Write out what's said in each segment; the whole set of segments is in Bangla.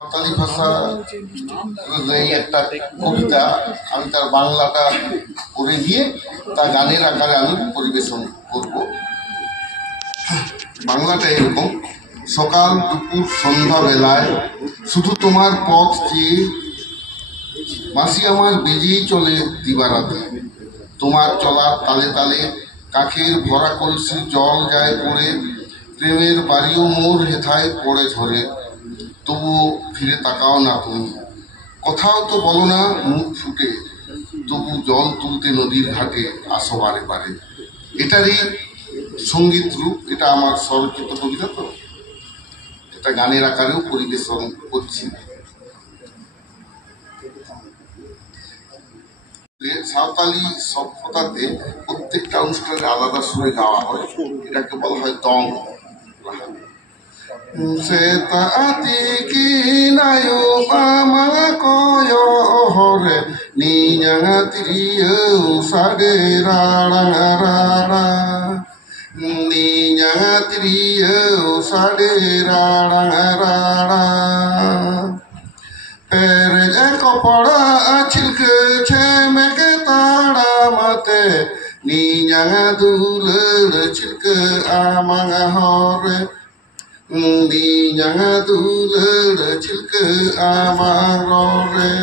সাঁওতালি ভাষা একটা কবিতা আমি তার বাংলাটা করে দিয়ে তা গানের আকারে আমি পরিবেশন করব। বাংলাটা এরকম: সকাল দুপুর সন্ধ্যা বেলায় শুধু তোমার পথ চেয়ে বাঁশি আমার বেজেই চলে দিবারাতে। তোমার চলার তালে তালে কাকের ভরা কলসি জল যায় পড়ে, প্রেমের বাড়িও মোর হেথায় পড়ে ঝরে। তবুও ফিরে তাকাও না তুমি, কথাও তো বলো না মুখ ফুটে, তবু জল তুলতে নদীর ঘাটে আসো বারে বারে। এটারই সঙ্গীত রূপ। এটা আমার স্বরচিত কবিতা, তো এটা গানের আকারেও পরিবেশন করছি। সাঁওতালি সভ্যতাতে প্রত্যেকটা অনুষ্ঠানে আলাদা সুরে গাওয়া হয়, এটাকে বলা হয় দং। Seta atiki nayo pamanga koyo hore ninya tiriyo sage rara rara ninya tiriyo sage rara rara pere kopara chilke chemeke tara mate ninya dule chilke amanga hore Niña dulur chilke amangore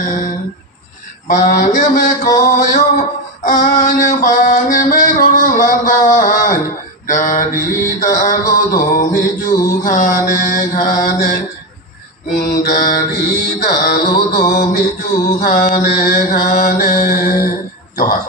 bange me koyo anya bange me rolandan dadi dalo domi juhane ghane dadi dalo domi juhane ghane Johar